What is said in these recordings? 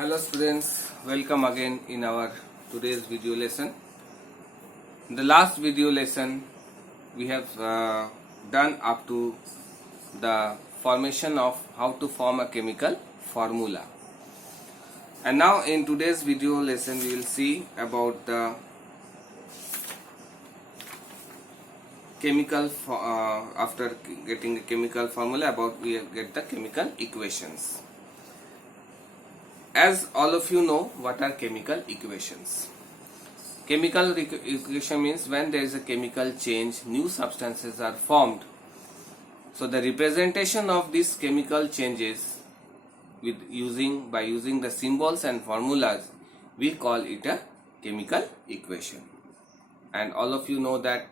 Hello students, welcome again in our today's video lesson. In the last video lesson we have done up to the formation of how to form a chemical formula. And now in today's video lesson we will see about the chemical after getting the chemical formula we get the chemical equations. As all of you know, what are chemical equations? Chemical equation means when there is a chemical change, new substances are formed. So the representation of these chemical changes by using the symbols and formulas, we call it a chemical equation. And all of you know that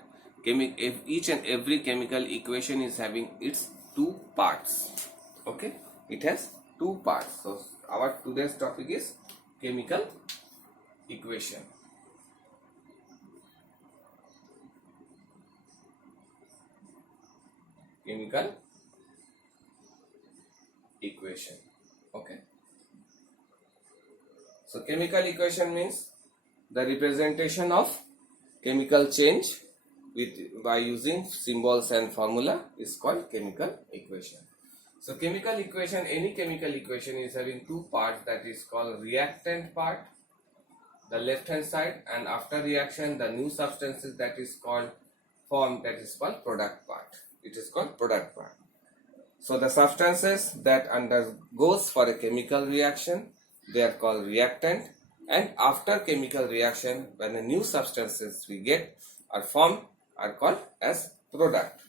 each and every chemical equation is having its two parts. Okay, it has two parts. So our today's topic is chemical equation. Chemical equation. Okay. So chemical equation means the representation of chemical change by using symbols and formula is called chemical equation. So chemical equation, any chemical equation is having two parts, that is called reactant part, the left hand side, and after reaction the new substances that is called formed, that is called product part. It is called product part. So the substances that undergoes for a chemical reaction, they are called reactant, and after chemical reaction when the new substances we get are formed are called as product.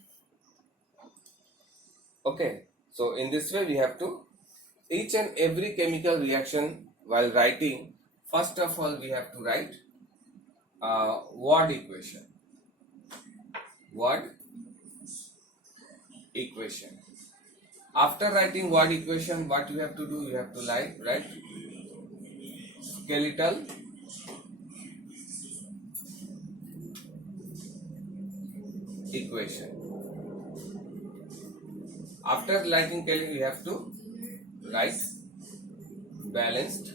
Okay. So in this way we have to, each and every chemical reaction while writing, first of all we have to write word equation. Word equation. After writing word equation, what you have to do? You have to write skeletal equation. After writing skeletal, you have to write balanced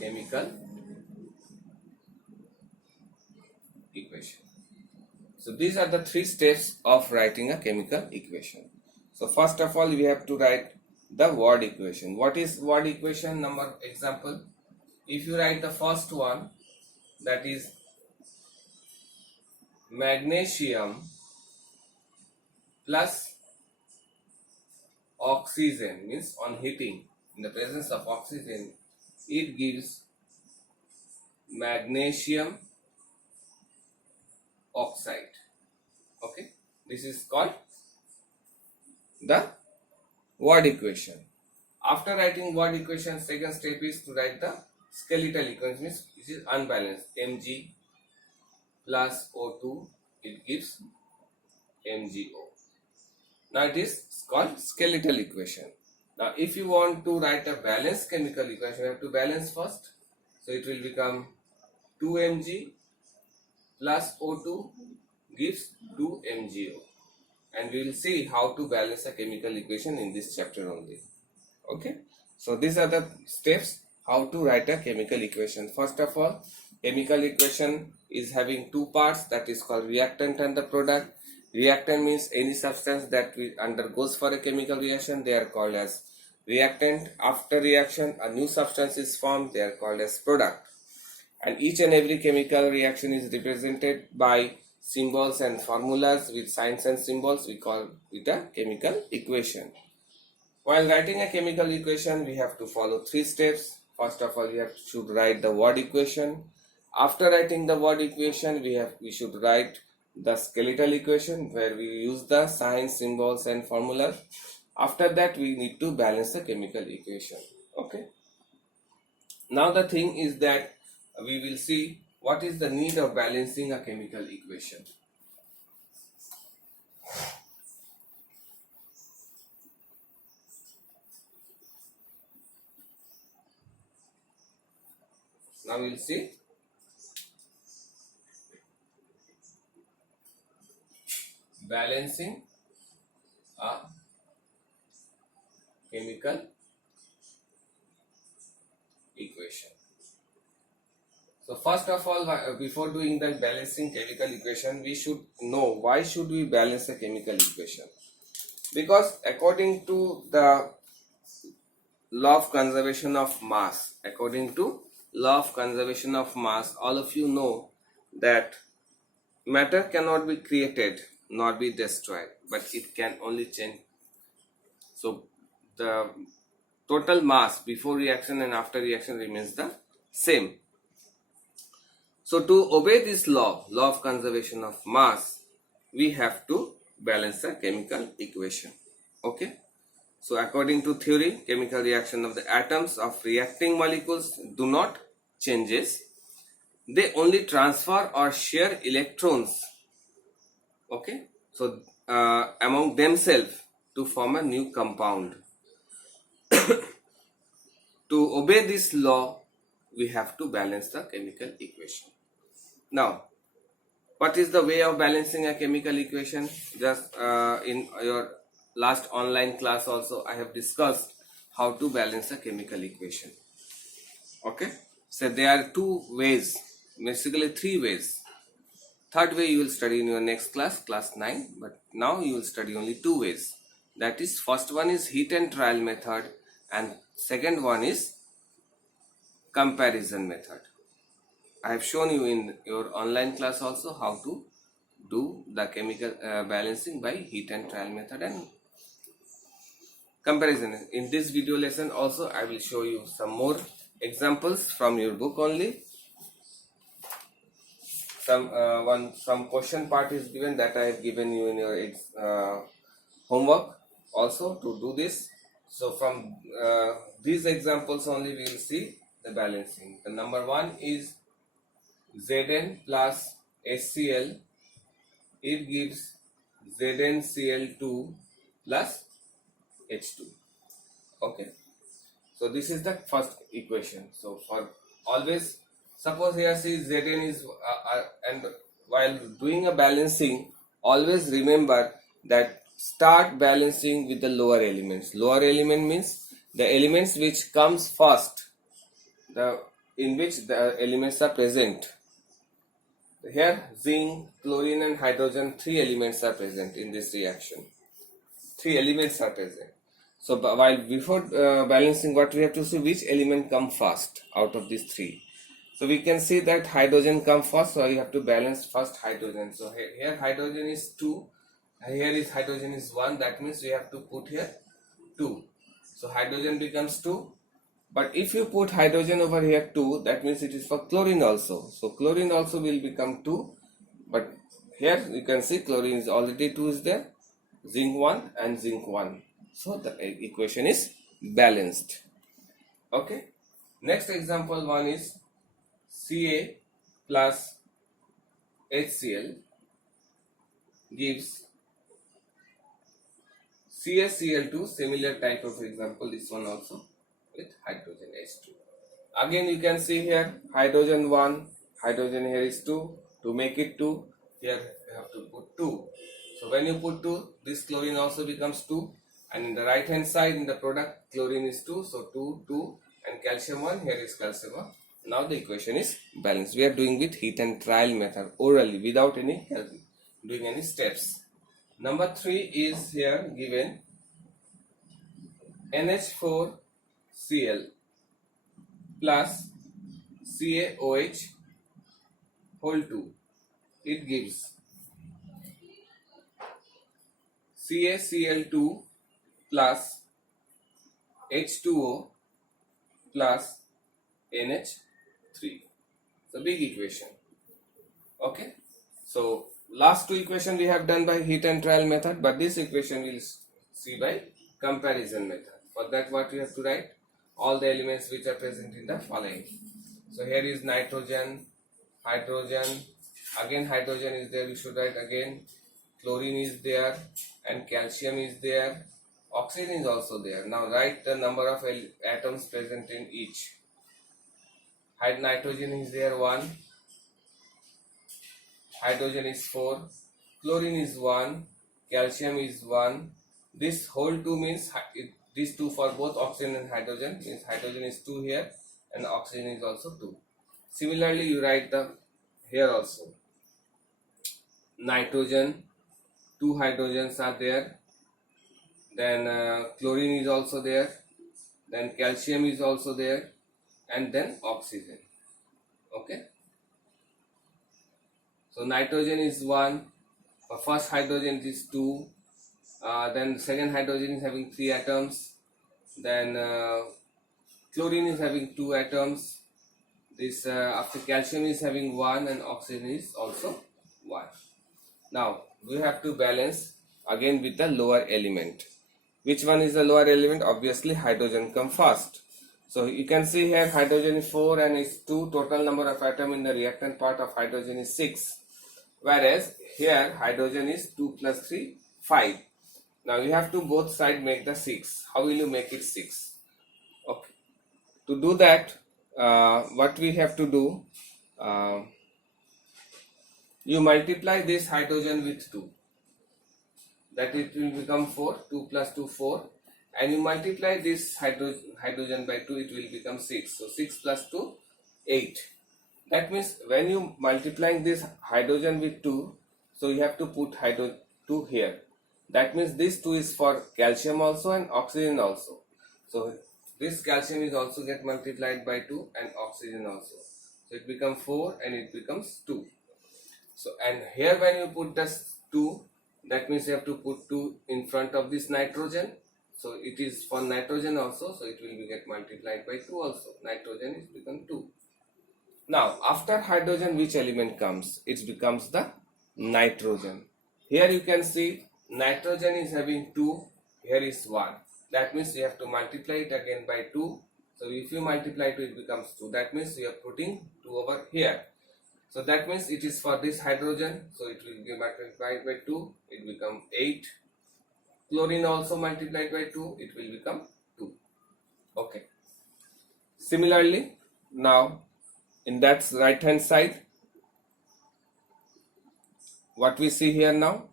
chemical equation. So these are the three steps of writing a chemical equation. So first of all we have to write the word equation. What is word equation? Number example, if you write the first one, that is magnesium plus oxygen, means on heating, in the presence of oxygen, it gives magnesium oxide. Okay, this is called the word equation. After writing word equation, second step is to write the skeletal equation, means this is unbalanced. Mg plus O2, it gives MgO. Now it is called skeletal equation. Now if you want to write a balanced chemical equation, you have to balance first. So it will become 2Mg plus O2 gives 2MgO. And we will see how to balance a chemical equation in this chapter only. Okay. So these are the steps how to write a chemical equation. First of all, chemical equation is having two parts, that is called reactant and the product. Reactant means any substance that undergoes for a chemical reaction, they are called as reactant. After reaction a new substance is formed, they are called as product. And each and every chemical reaction is represented by symbols and formulas with signs and symbols. We call it a chemical equation. While writing a chemical equation, we have to follow three steps. First of all, should write the word equation. After writing the word equation, we should write the skeletal equation, where we use the signs, symbols and formulas. After that we need to balance the chemical equation. Okay. Now the thing is that we will see what is the need of balancing a chemical equation. Now we will see balancing a chemical So first of all, before doing the balancing chemical equation, we should know why should we balance a chemical equation. Because according to the law of conservation of mass, all of you know that matter cannot be created nor be destroyed, but it can only change. So the total mass before reaction and after reaction remains the same. So to obey this law of conservation of mass, we have to balance the chemical equation. Okay. So according to theory, chemical reaction of the atoms of reacting molecules do not changes. They only transfer or share electrons. Okay. So among themselves to form a new compound. To obey this law, we have to balance the chemical equation. Now, what is the way of balancing a chemical equation? Just in your last online class also I have discussed how to balance a chemical equation. Okay, so there are two ways, basically three ways. Third way you will study in your next class, class 9, but now you will study only two ways. That is, first one is heat and trial method and second one is comparison method. I have shown you in your online class also how to do the chemical balancing by heat and trial method and comparison. In this video lesson also I will show you some more examples from your book only. Some question part is given that I have given you in your homework also to do this. So from these examples only we will see the balancing. The number one is Zn plus HCl. It gives ZnCl2 plus H2. Okay, so this is the first equation. So for always, suppose here see Zn is and while doing a balancing, always remember that start balancing with the lower elements. Lower element means the elements which comes first, in which the elements are present. Here zinc, chlorine and hydrogen, three elements are present in this reaction. Three elements are present. So while before balancing, what we have to see, which element come first out of these three. So we can see that hydrogen come first, so you have to balance first hydrogen. So here hydrogen is 2, here is hydrogen is 1, that means we have to put here 2. So hydrogen becomes 2. But if you put hydrogen over here 2, that means it is for chlorine also. So chlorine also will become 2. But here you can see chlorine is already 2 is there. Zinc 1 and zinc 1. So the equation is balanced. Okay. Next example one is Ca plus HCl gives CaCl2, similar type of example, this one also with hydrogen H2. Again you can see here hydrogen 1, hydrogen here is 2. To make it 2, here you have to put 2. So when you put 2, this chlorine also becomes 2. And in the right hand side in the product, chlorine is 2. So 2, 2 and calcium 1, here is calcium 1. Now the equation is balanced. We are doing with heat and trial method orally without any doing any steps. Number 3 is here given NH4Cl plus CaOH whole 2. It gives CaCl2 plus H2O plus NH3. It's a big equation. Okay. So last two equation we have done by heat and trial method, but this equation we will see by comparison method. For that what we have to write? All the elements which are present in the following. So here is nitrogen, hydrogen, again hydrogen is there, we should write again, chlorine is there and calcium is there, oxygen is also there. Now write the number of atoms present in each. Nitrogen is there 1, hydrogen is 4, chlorine is 1, calcium is 1. This whole 2 means these 2 for both oxygen and hydrogen, means hydrogen is 2 here and oxygen is also 2. Similarly, you write the here also nitrogen, 2 hydrogens are there, then chlorine is also there, then calcium is also there, and then oxygen. Okay, so nitrogen is 1, first hydrogen is 2, then second hydrogen is having 3 atoms, then chlorine is having 2 atoms, this after calcium is having 1, and oxygen is also 1. Now we have to balance again with the lower element. Which one is the lower element? Obviously hydrogen come first. So you can see here hydrogen is 4 and is 2. Total number of atom in the reactant part of hydrogen is 6. Whereas here hydrogen is 2 plus 3, 5. Now you have to both side make the 6. How will you make it 6? Okay. To do that, what we have to do, you multiply this hydrogen with 2. That it will become 4. 2 plus 2, 4. And you multiply this hydrogen by 2, it will become 6. So 6 plus 2, 8. That means when you multiplying this hydrogen with 2, so you have to put 2 here. That means this 2 is for calcium also and oxygen also. So this calcium is also get multiplied by 2 and oxygen also. So it becomes 4 and it becomes 2. So and here when you put this 2, that means you have to put 2 in front of this nitrogen. So it is for nitrogen also, so it will be get multiplied by 2 also. Nitrogen is become 2. Now after hydrogen, which element comes? It becomes the nitrogen. Here you can see nitrogen is having 2, here is 1. That means you have to multiply it again by 2. So if you multiply 2, it becomes 2. That means you are putting 2 over here. So that means it is for this hydrogen, so it will be multiplied by 2, it become 8. Chlorine also multiplied by 2, it will become 2. Okay. Similarly, now in that right hand side, what we see here now,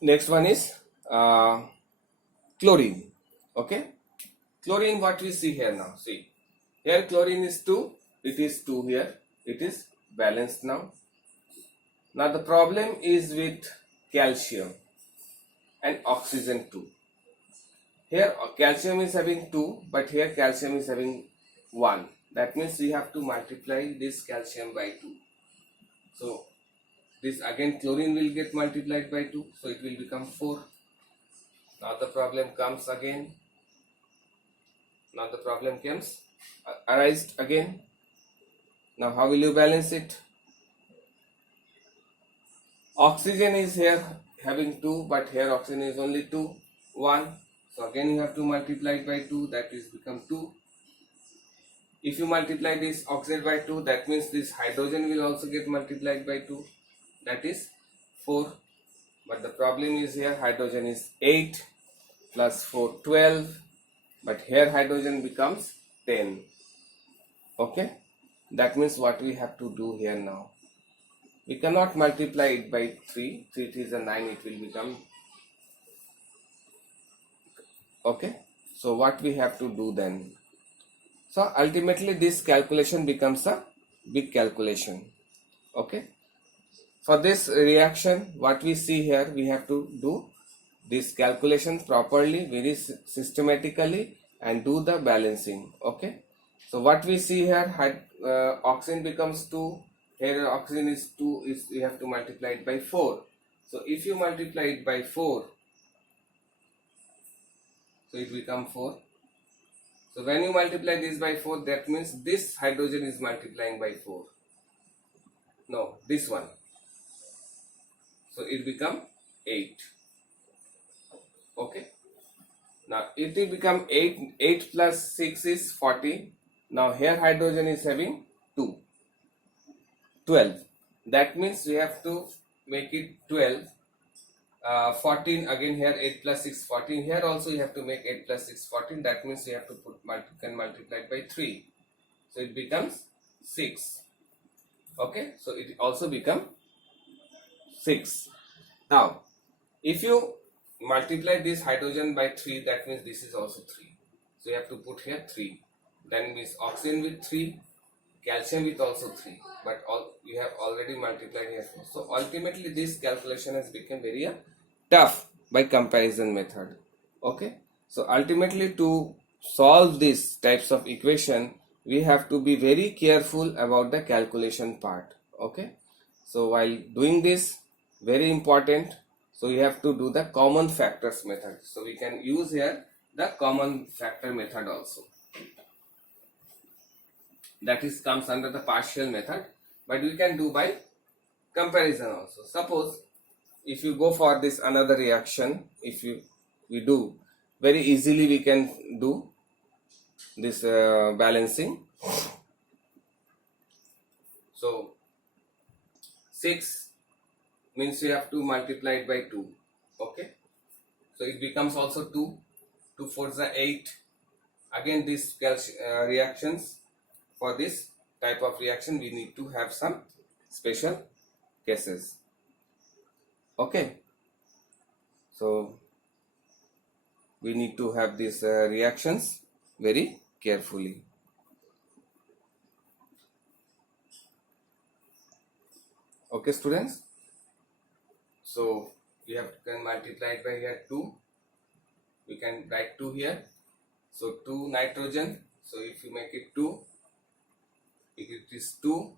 next one is chlorine. Okay, chlorine, what we see here now, see here chlorine is 2, it is 2 here, it is balanced now. Now the problem is with calcium and oxygen too. Here calcium is having 2, but here calcium is having 1. That means we have to multiply this calcium by 2. So this again chlorine will get multiplied by 2, so it will become 4. Now the problem comes again. Now the problem comes arised again. Now how will you balance it? Oxygen is here having 2, but here oxygen is only 2, 1. So again you have to multiply it by 2, that is become 2. If you multiply this oxygen by 2, that means this hydrogen will also get multiplied by 2, that is 4. But the problem is here hydrogen is 8 plus 4, 12, but here hydrogen becomes 10. Okay, that means what we have to do here now, we cannot multiply it by 3, 3 is a 9, it will become. Okay, so what we have to do then, so ultimately this calculation becomes a big calculation. Okay, for this reaction, what we see here, we have to do this calculation properly, very systematically, and do the balancing. Okay, so what we see here, oxygen becomes 2, here oxygen is 2, is we have to multiply it by 4. So if you multiply it by 4, so it becomes 4. So when you multiply this by 4, that means this hydrogen is multiplying by 4. No, this one. So it become 8. Okay. Now it will become 8. 8 plus 6 is 40. Now here hydrogen is having 2. 12. That means we have to make it 12. 14 again, here 8 plus 6, 14. Here also you have to make 8 plus 6, 14. That means you have to put can multiply it by 3. So it becomes 6. Okay, so it also become 6. Now if you multiply this hydrogen by 3, that means this is also 3. So you have to put here 3. then means oxygen with 3, calcium with also 3, but all we have already multiplied here. So ultimately this calculation has become very tough by comparison method. Okay, so ultimately to solve these types of equation, we have to be very careful about the calculation part. Okay, so while doing this, very important, so you have to do the common factors method. So we can use here the common factor method also, that is comes under the partial method, but we can do by comparison also. Suppose if you go for this another reaction, if we do very easily, we can do this balancing. So 6 means you have to multiply it by 2. Okay, so it becomes also 2. 2 4 is 8. Again these reactions, for this type of reaction we need to have some special cases. Okay, so we need to have these reactions very carefully. Okay students, so we have to multiply it by here 2. We can write 2 here. So 2 nitrogen, so if you make it 2, it is 2.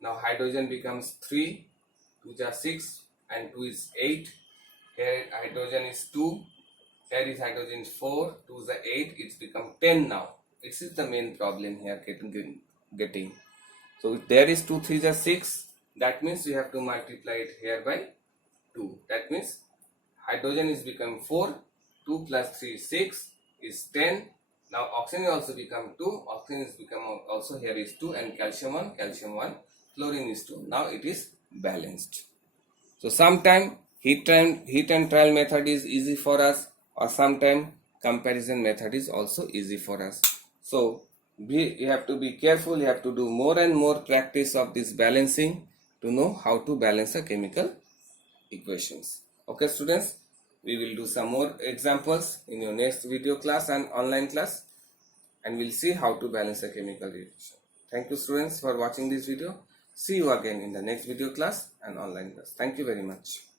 Now hydrogen becomes 3, 2 is 6 and 2 is 8. Here hydrogen is 2, here is hydrogen 4, 2 is 8, it's become 10 now. This is the main problem here getting. So if there is 2 3 is 6, that means you have to multiply it here by 2. That means hydrogen is become 4, 2 plus 3 is 6 is 10. Now oxygen also become 2, oxygen is become also here is 2, and calcium 1, fluorine is 2. Now it is balanced. So sometime heat and trial method is easy for us, or sometime comparison method is also easy for us. So you have to be careful, you have to do more and more practice of this balancing to know how to balance the chemical equations. Okay students, we will do some more examples in your next video class and online class, and we'll see how to balance a chemical reaction. Thank you students for watching this video. See you again in the next video class and online class. Thank you very much.